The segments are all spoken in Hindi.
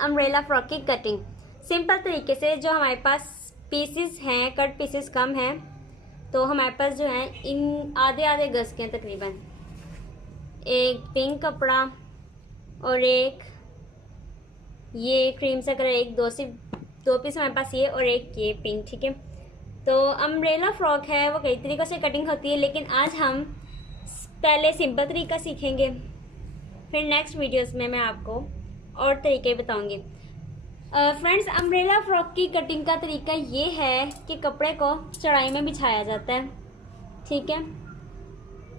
अम्ब्रेला फ्रॉक की कटिंग सिंपल तरीके से। जो हमारे पास पीसेस हैं, कट पीसेस कम हैं, तो हमारे पास जो है इन आधे आधे गज के हैं तकरीबन। एक पिंक कपड़ा और एक ये क्रीम सा कलर, एक दो पीस हमारे पास ये, और एक ये पिंक। ठीक है, तो अम्ब्रेला फ्रॉक है वो कई तरीक़ों से कटिंग होती है, लेकिन आज हम पहले सिंपल तरीका सीखेंगे, फिर नेक्स्ट वीडियोस में मैं आपको और तरीके बताऊंगी। फ्रेंड्स, अम्ब्रेला फ्रॉक की कटिंग का तरीका ये है कि कपड़े को चढ़ाई में बिछाया जाता है। ठीक है,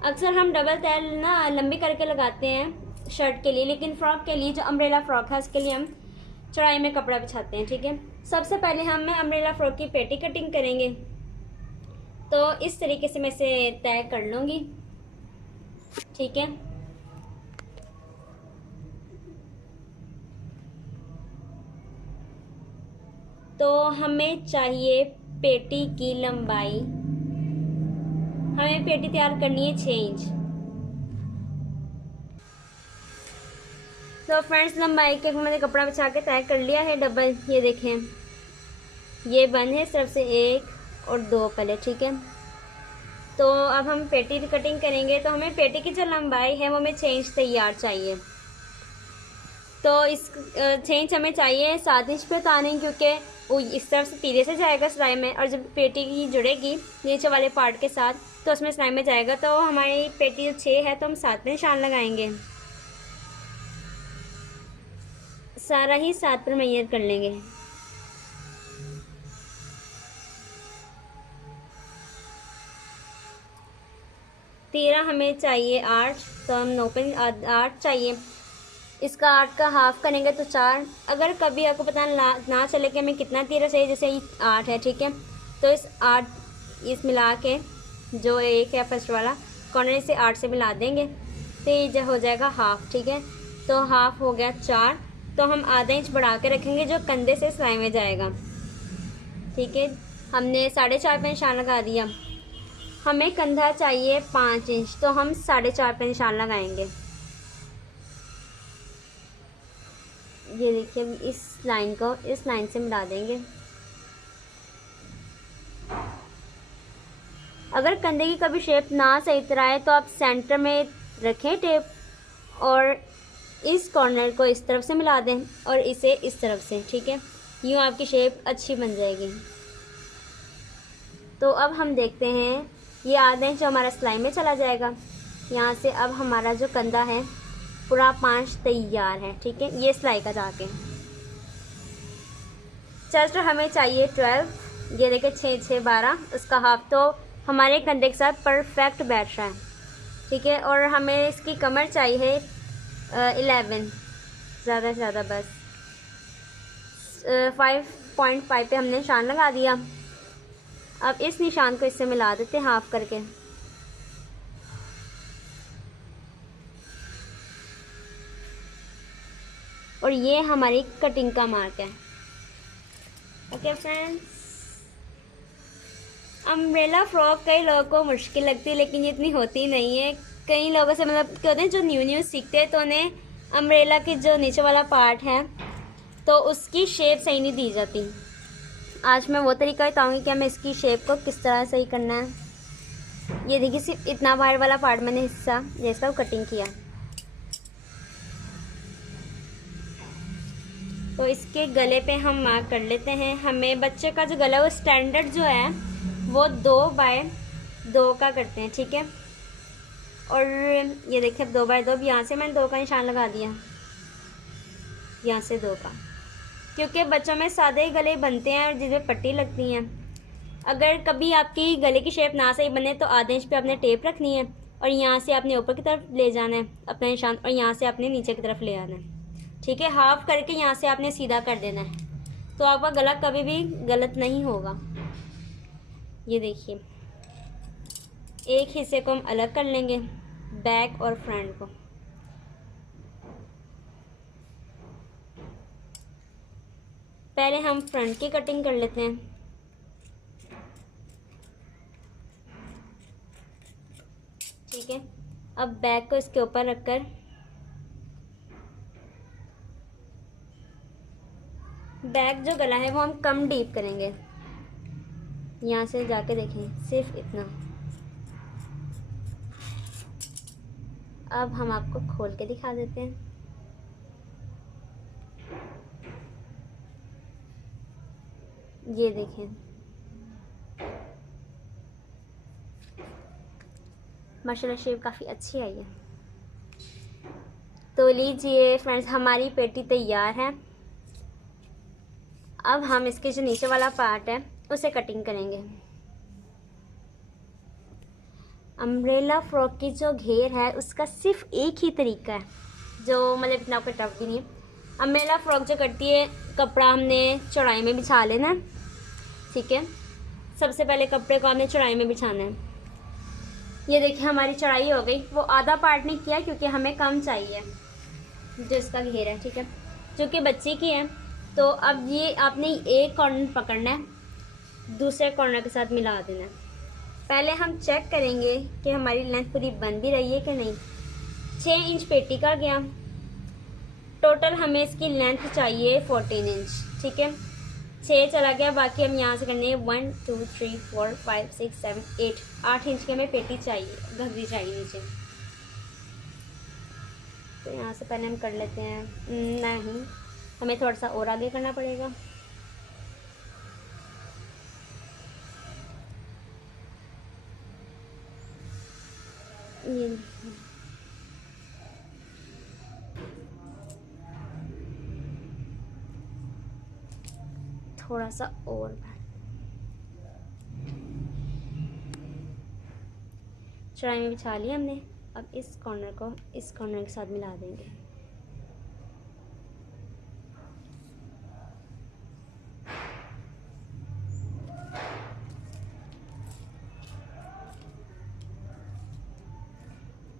अक्सर हम डबल तैल ना लंबी करके लगाते हैं शर्ट के लिए, लेकिन फ्रॉक के लिए जो अम्ब्रेला फ्रॉक है उसके लिए हम चढ़ाई में कपड़ा बिछाते हैं। ठीक है, सबसे पहले हम अम्ब्रेला फ्रॉक की पेटी कटिंग करेंगे, तो इस तरीके से मैं इसे तय कर लूँगी। ठीक है, तो हमें चाहिए पेटी की लंबाई, हमें पेटी तैयार करनी है 6 इंच। तो फ्रेंड्स, लंबाई के मैंने कपड़ा बिछा के तय कर लिया है डबल। ये देखें, ये बंद है सिर्फ से 1 और 2 पहले। ठीक है, तो अब हम पेटी की कटिंग करेंगे, तो हमें पेटी की जो लंबाई है वो हमें 6 इंच तैयार चाहिए। तो इस 6 इंच हमें चाहिए 7 इंच पे उतारें, क्योंकि वो इस तरफ से तीरे से जाएगा सिलाई में, और जब पेटी की जुड़ेगी नीचे वाले पार्ट के साथ तो उसमें सिलाई में जाएगा। तो हमारी पेटी जो 6 है तो हम 7 पे निशान लगाएंगे, सारा ही 7 पर मैयर कर लेंगे। तीरा हमें चाहिए 8, तो हम 9 पे 8 चाहिए। इसका 8 का हाफ करेंगे तो 4। अगर कभी आपको पता ना चले कि हमें कितना तीरा चाहिए, जैसे 8 है, ठीक है, तो इस मिला के जो एक है फर्स्ट वाला कॉर्नर से 8 से मिला देंगे, तो ये जो हो जाएगा हाफ। ठीक है, तो हाफ हो गया 4, तो हम आधा इंच बढ़ा के रखेंगे जो कंधे से सिलाई में जाएगा। ठीक है, हमने 4.5 पे निशान लगा दिया। हमें कंधा चाहिए 5 इंच, तो हम 4.5 पे निशान लगाएंगे। ये देखिए, इस लाइन को इस लाइन से मिला देंगे। अगर कंधे की कभी शेप ना सही तरह आए तो आप सेंटर में रखें टेप, और इस कॉर्नर को इस तरफ से मिला दें और इसे इस तरफ से। ठीक है, यूँ आपकी शेप अच्छी बन जाएगी। तो अब हम देखते हैं, ये आधा इंच हमारा सिलाई में चला जाएगा। यहाँ से अब हमारा जो कंधा है पूरा 5 तैयार है। ठीक है, ये सिलाई का जाके चेस्ट हमें चाहिए 12। ये देखे 6 6 12, उसका हाफ तो हमारे कंधे के साथ परफेक्ट बैठ रहा है। ठीक है, और हमें इसकी कमर चाहिए 11, ज़्यादा से ज़्यादा बस 5.5 पे हमने निशान लगा दिया। अब इस निशान को इससे मिला देते हैं हाफ करके। और ये हमारी कटिंग का मार्क है। ओके फ्रेंड्स, अम्ब्रेला फ्रॉक कई लोगों को मुश्किल लगती है, लेकिन ये इतनी होती नहीं है। कई लोगों से मतलब क्या होते हैं, जो न्यू सीखते हैं तो उन्हें अम्ब्रेला की जो नीचे वाला पार्ट है तो उसकी शेप सही नहीं दी जाती। आज मैं वो तरीका बताऊंगी कि हमें इसकी शेप को किस तरह सही करना है। ये देखिए, सिर्फ इतना बाहर वाला पार्ट मैंने हिस्सा जैसा कटिंग किया, तो इसके गले पे हम मार्क कर लेते हैं। हमें बच्चे का जो गला है वो स्टैंडर्ड जो है वो 2x2 का करते हैं। ठीक है, और ये देखिए अब 2x2, यहाँ से मैंने 2 का निशान लगा दिया, यहाँ से 2 का, क्योंकि बच्चों में सादे गले बनते हैं और जिसमें पट्टी लगती हैं। अगर कभी आपकी गले की शेप ना सही बने तो आधे इंच पे आपने टेप रखनी है, और यहाँ से आपने ऊपर की तरफ ले जाना है अपना निशान, और यहाँ से आपने नीचे की तरफ ले आना है। ठीक है, हाफ करके यहाँ से आपने सीधा कर देना है, तो आपका गला कभी भी गलत नहीं होगा। ये देखिए, एक हिस्से को हम अलग कर लेंगे, बैक और फ्रंट को। पहले हम फ्रंट की कटिंग कर लेते हैं। ठीक है, अब बैक को इसके ऊपर रखकर बैक जो गला है वो हम कम डीप करेंगे। यहाँ से जाके देखें, सिर्फ इतना। अब हम आपको खोल के दिखा देते हैं। ये देखें, माशाल्लाह शेप काफ़ी अच्छी आई है। तो लीजिए फ्रेंड्स, हमारी पेटी तैयार है। अब हम इसके जो नीचे वाला पार्ट है उसे कटिंग करेंगे। अम्ब्रेला फ्रॉक की जो घेर है उसका सिर्फ एक ही तरीका है, जो मतलब इतना कोई टफ भी नहीं है। अम्ब्रेला फ्रॉक जो करती है, कपड़ा हमने चौड़ाई में बिछा लेना है, ठीक है। सबसे पहले कपड़े को आपने चौड़ाई में बिछाना है। ये देखिए हमारी चौड़ाई हो गई। वो आधा पार्ट नहीं किया क्योंकि हमें कम चाहिए जो इसका घेर है, ठीक है, जो कि बच्चे की है। तो अब ये आपने एक कॉर्नर पकड़ना है, दूसरे कॉर्नर के साथ मिला देना है। पहले हम चेक करेंगे कि हमारी लेंथ पूरी बन भी रही है कि नहीं। 6 इंच पेटी का गया, टोटल हमें इसकी लेंथ चाहिए 14 इंच, ठीक है। 6 चला गया, बाकी हम यहाँ से करने 1 2 3 4 5 6 7 8 इंच की हमें पेटी चाहिए, घघरी चाहिए नीचे। तो यहाँ से पहले हम कर लेते हैं, नहीं हमें थोड़ा सा और आगे करना पड़ेगा। ये थोड़ा सा और चौड़ाई में बिछा लिया हमने। अब इस कॉर्नर को इस कॉर्नर के साथ मिला देंगे।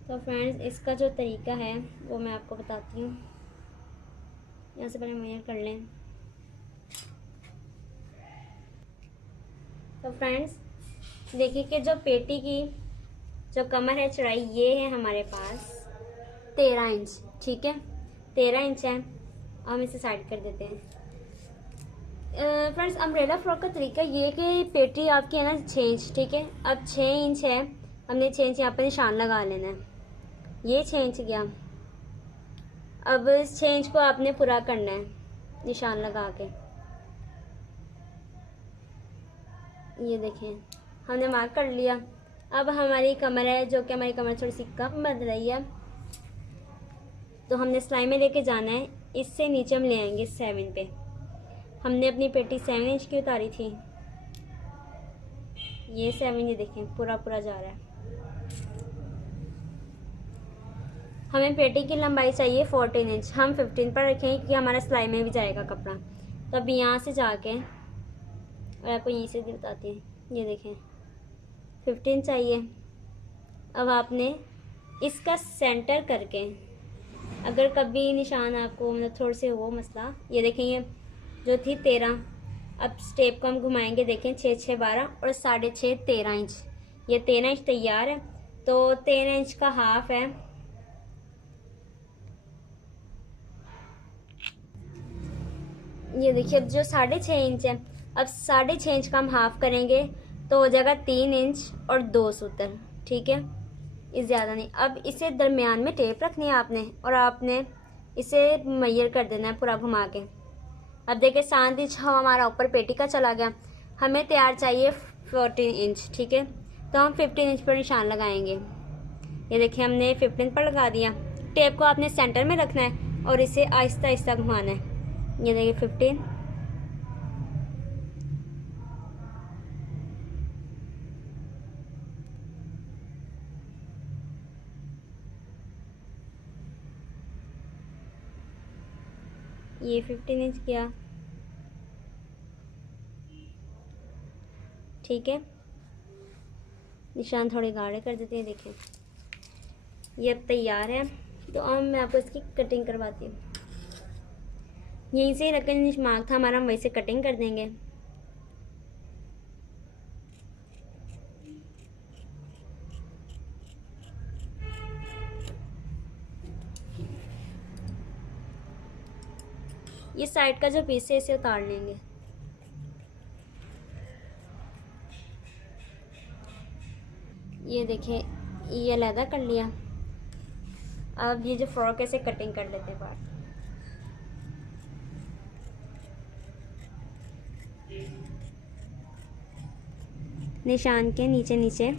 तो फ्रेंड्स, इसका जो तरीका है वो मैं आपको बताती हूँ। यहाँ से पहले मेजर कर लें। तो फ्रेंड्स देखिए कि जो पेटी की जो कमर है, चौड़ाई ये है हमारे पास 13 इंच, ठीक है, 13 इंच है। हम इसे साइड कर देते हैं। फ्रेंड्स, अम्ब्रेला फ्रॉक का तरीका ये है कि पेटी आपकी है ना 6 इंच, ठीक है। अब 6 इंच है, हमने 6 इंच यहाँ पर निशान लगा लेना है। ये 6 इंच गया। अब इस 6 इंच को आपने पूरा करना है निशान लगा के। ये देखें हमने मार्क कर लिया। अब हमारी कमर है, जो कि हमारी कमर थोड़ी सी कम बन रही है, तो हमने सिलाई में लेके जाना है। इससे नीचे हम ले आएंगे 7 पे। हमने अपनी पेटी 7 इंच की उतारी थी। ये 7, ये देखें पूरा पूरा जा रहा है। हमें पेटी की लंबाई चाहिए 14 इंच। हम 15 पर रखेंगे क्योंकि हमारा सिलाई में भी जाएगा कपड़ा। तो अब यहाँ से जाके, और आपको यहीं से भी बताती हैं, ये देखें 15 चाहिए। अब आपने इसका सेंटर करके, अगर कभी निशान आपको मतलब थोड़े से वो मसला, ये देखें ये जो थी 13, अब स्टेप को हम घुमाएंगे, देखें 6 6 12 और 6.5 13 इंच। ये 13 इंच तैयार है। तो 13 इंच का हाफ है, ये देखिए। अब जो 6.5 इंच है, अब 6.5 इंच का हम हाफ करेंगे तो हो जाएगा 3 इंच और 2 सूत्र, ठीक है, इस ज़्यादा नहीं। अब इसे दरमियान में टेप रखनी है आपने, और आपने इसे मैयर कर देना है पूरा घुमा के। अब देखिए 7 इंच हमारा ऊपर पेटी का चला गया। हमें तैयार चाहिए 14 इंच, ठीक है। तो हम 15 इंच पर निशान लगाएंगे। ये देखिए हमने 15 पर लगा दिया। टेप को आपने सेंटर में रखना है और इसे आहिस्ता आहिस्ता घुमाना है। ये देखिए 15, ये 15 इंच किया, ठीक है। निशान थोड़े गाढ़े कर देते हैं। देखें ये अब तैयार है। तो अब मैं आपको इसकी कटिंग करवाती हूँ। यहीं से रकम मार्क था हमारा, हम वैसे कटिंग कर देंगे। ये इस साइड का जो पीस है इसे उतार लेंगे। ये देखिए, ये अलहदा कर लिया। अब ये जो फ्रॉक है इसे कटिंग कर लेते हैं पार्ट। निशान के नीचे नीचे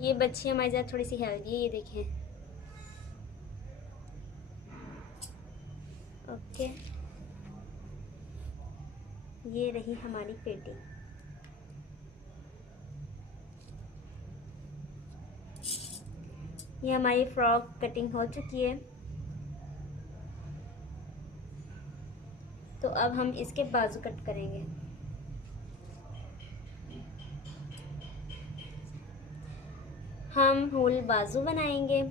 ये बच्ची हमारी ज़्यादा थोड़ी सी हेल्दी है, ये देखें। ओके, ये रही हमारी पेटी। ये हमारी फ्रॉक कटिंग हो चुकी है। तो अब हम इसके बाजू कट करेंगे। हम फुल बाजू बनाएंगे,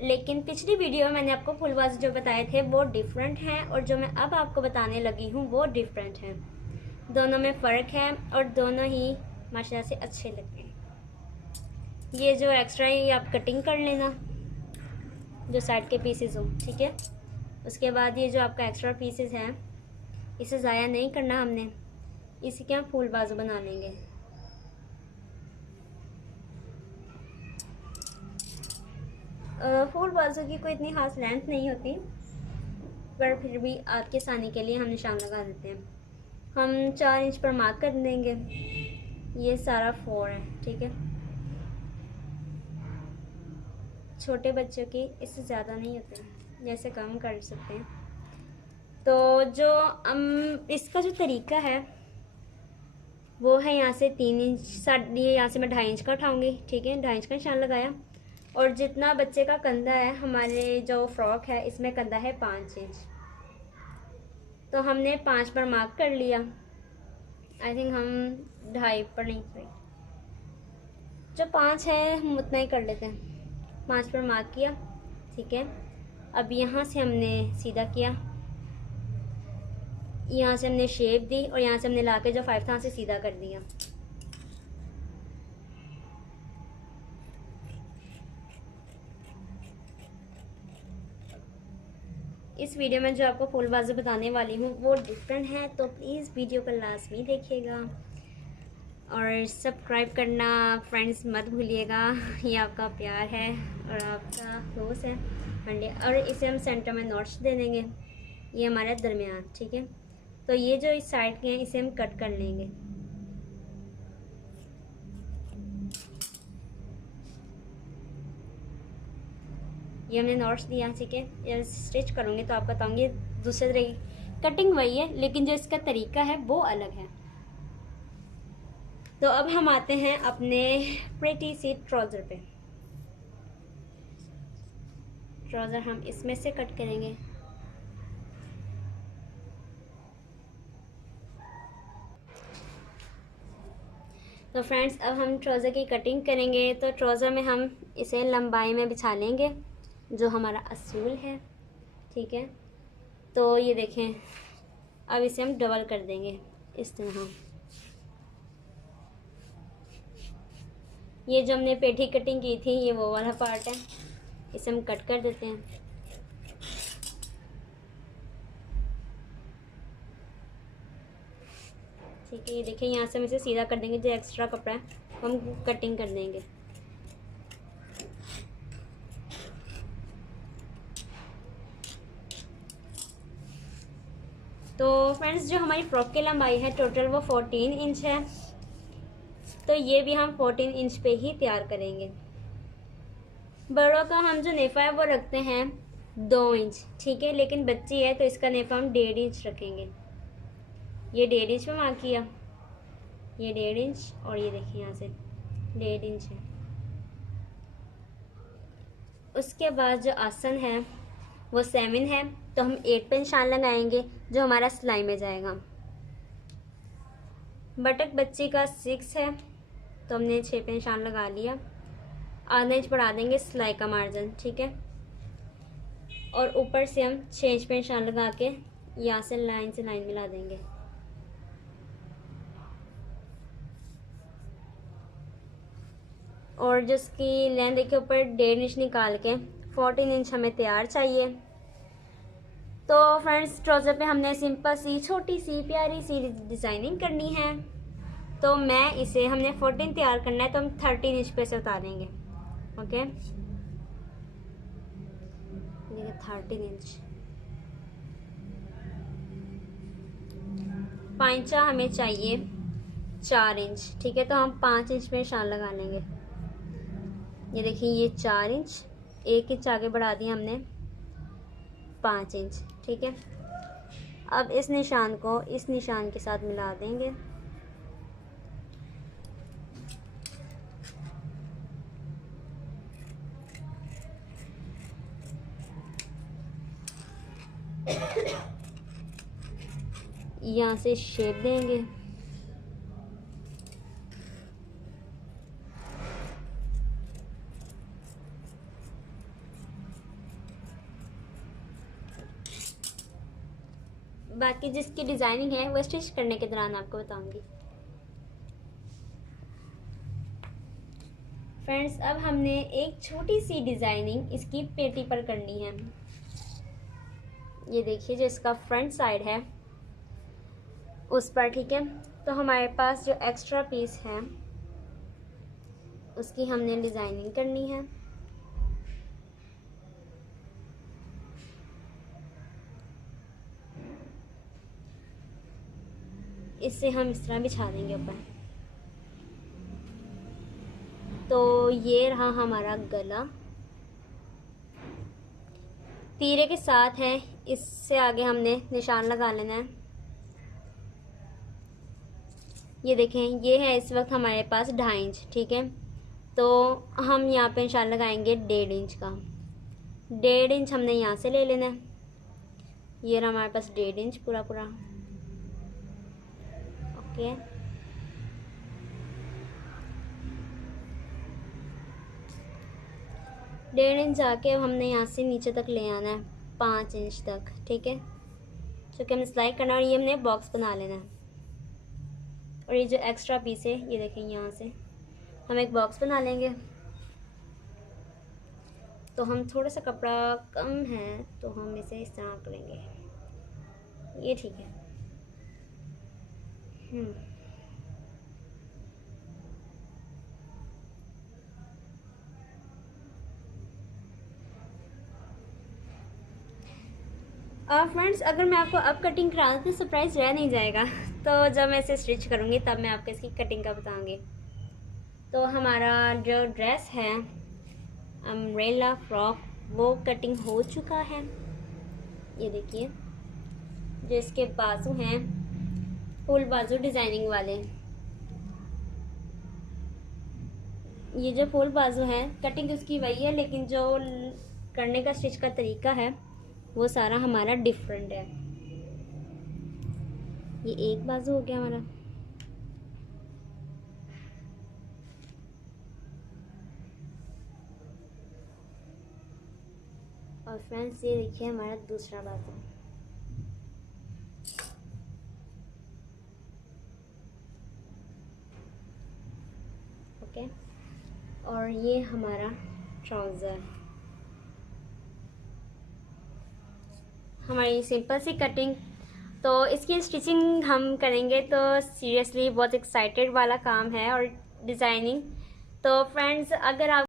लेकिन पिछली वीडियो में मैंने आपको फुल बाजू जो बताए थे वो डिफरेंट हैं, और जो मैं अब आपको बताने लगी हूँ वो डिफरेंट हैं। दोनों में फ़र्क है और दोनों ही माशाल्लाह से अच्छे लगते हैं। ये जो एक्स्ट्रा है ये आप कटिंग कर लेना, जो साइड के पीसेस हो, ठीक है। उसके बाद ये जो आपका एक्स्ट्रा पीसेस हैं इसे ज़ाया नहीं करना हमने, इसी के हम फुल बाजू बना लेंगे। फुल बाजू की कोई इतनी खास लेंथ नहीं होती, पर फिर भी आपके आसानी के लिए हम निशान लगा देते हैं। हम 4 इंच पर मार्क कर देंगे। ये सारा 4 है, ठीक है। छोटे बच्चों की इससे ज़्यादा नहीं होते, जैसे कम कर सकते हैं। तो जो इसका जो तरीका है वो है, यहाँ से 3 इंच ये यहाँ से मैं 2.5 इंच का उठाऊँगी, ठीक है। 2.5 इंच का निशान लगाया, और जितना बच्चे का कंधा है, हमारे जो फ्रॉक है इसमें कंधा है 5 इंच, तो हमने 5 पर मार्क कर लिया। आई थिंक हम 2.5 पर नहीं, जो 5 है हम उतना ही कर लेते हैं। 5 पर मार्क किया, ठीक है। अब यहाँ से हमने सीधा किया, यहाँ से हमने शेप दी, और यहाँ से हमने लाके जो 5 था से सीधा कर दिया। इस वीडियो में जो आपको फुल बाजू बताने वाली हूँ वो डिफरेंट है, तो प्लीज़ वीडियो को लाजमी देखिएगा, और सब्सक्राइब करना फ्रेंड्स मत भूलिएगा। ये आपका प्यार है और आपका दोस्त है मंडे। और इसे हम सेंटर में नॉट्स दे देंगे, ये हमारे दरमियान, ठीक है। तो ये जो इस साइड के हैं इसे हम कट कर लेंगे। ये हमने नॉट्स दिया, ठीक है। ये स्टिच करूँगी तो आप बताऊँगी दूसरे तरह की कटिंग वही है, लेकिन जो इसका तरीका है वो अलग है। तो अब हम आते हैं अपने प्रेटी सी ट्राउज़र पे। ट्राउज़र हम इसमें से कट करेंगे। तो फ्रेंड्स अब हम ट्राउज़र की कटिंग करेंगे। तो ट्राउज़र में हम इसे लंबाई में बिछा लेंगे जो हमारा असूल है, ठीक है। तो ये देखें, अब इसे हम डबल कर देंगे इस तरह। ये जो हमने पेठी कटिंग की थी ये वो वाला पार्ट है, इसे हम कट कर देते हैं। ठीक है, ये देखिए यहाँ से हम इसे सीधा कर देंगे, जो एक्स्ट्रा कपड़ा है हम कटिंग कर देंगे। तो फ्रेंड्स जो हमारी फ्रॉक की लंबाई है टोटल वो 14 इंच है, तो ये भी हम 14 इंच पे ही तैयार करेंगे। बड़ों का हम जो नेफा है वो रखते हैं 2 इंच, ठीक है, लेकिन बच्ची है तो इसका नेफा हम 1.5 इंच रखेंगे। ये 1.5 इंच पे मार्क किया, ये 1.5 इंच, और ये देखिए यहाँ से 1.5 इंच है। उसके बाद जो आसन है वो 7 है, तो हम 8 पे निशान लगाएंगे जो हमारा सिलाई में जाएगा। बटक बच्ची का 6 है, तो हमने 6 पे निशान लगा लिया। आधा इंच बढ़ा देंगे सिलाई का मार्जिन, ठीक है। और ऊपर से हम 6 इंच पे निशान लगा के यहाँ से लाइन मिला देंगे। और जिसकी लेंथ के ऊपर 1.5 इंच निकाल के 14 इंच हमें तैयार चाहिए। तो फ्रेंड्स ट्राउज़र पे हमने सिंपल सी छोटी सी प्यारी सी डिज़ाइनिंग करनी है। तो मैं इसे हमने 14 तैयार करना है, तो हम 13 इंच पे से उतारेंगे। ओके, ये 13 इंच। पांचा हमें चाहिए 4 इंच, ठीक है। तो हम 5 इंच में निशान लगा लेंगे। ये देखिए, ये 4 इंच, 1 इंच आगे बढ़ा दिया हमने, 5 इंच, ठीक है। अब इस निशान को इस निशान के साथ मिला देंगे। यहाँ से शेप देंगे। बाकी जिसकी डिज़ाइनिंग है वो स्टिच करने के दौरान आपको बताऊंगी। फ्रेंड्स अब हमने एक छोटी सी डिज़ाइनिंग इसकी पेटी पर करनी है। ये देखिए, जो इसका फ्रंट साइड है उस पर, ठीक है। तो हमारे पास जो एक्स्ट्रा पीस है उसकी हमने डिज़ाइनिंग करनी है। इससे हम इस तरह बिछा देंगे ऊपर। तो ये रहा हमारा गला, तीरे के साथ है। इससे आगे हमने निशान लगा लेना है। ये देखें, ये है इस वक्त हमारे पास 2.5 इंच, ठीक है। तो हम यहाँ पे निशान लगाएंगे 1.5 इंच का। 1.5 इंच हमने यहाँ से ले लेना है। ये रहा हमारे पास 1.5 इंच पूरा पूरा। ओके, डेढ़ इंच जाके अब हमने यहाँ से नीचे तक ले आना है 5 इंच तक, ठीक है। क्योंकि हमें सिलाई करना है और ये हमने बॉक्स बना लेना है। और ये जो एक्स्ट्रा पीस है, ये देखें, यहाँ से हम एक बॉक्स बना लेंगे। तो हम थोड़ा सा कपड़ा कम है तो हम इसे इस तरह करेंगे, ये ठीक है। फ्रेंड्स अगर मैं आपको अब कटिंग करा दूँ तो सरप्राइज़ रह नहीं जाएगा। तो जब मैं इसे स्टिच करूँगी तब मैं आपको इसकी कटिंग का बताऊँगी। तो हमारा जो ड्रेस है अम्ब्रेला फ्रॉक, वो कटिंग हो चुका है। ये देखिए, जो इसके बाजू हैं फुल बाजू डिज़ाइनिंग वाले, ये जो फुल बाजू है कटिंग उसकी वही है, लेकिन जो करने का स्टिच का तरीका है वो सारा हमारा डिफरेंट है। ये एक बाजू हो गया हमारा। और फ्रेंड्स ये देखिए हमारा दूसरा बाजू। ओके, और ये हमारा ट्राउज़र। हमारी सिंपल सी कटिंग। तो इसकी स्टिचिंग हम करेंगे तो सीरियसली बहुत एक्साइटेड वाला काम है और डिज़ाइनिंग। तो फ्रेंड्स अगर आप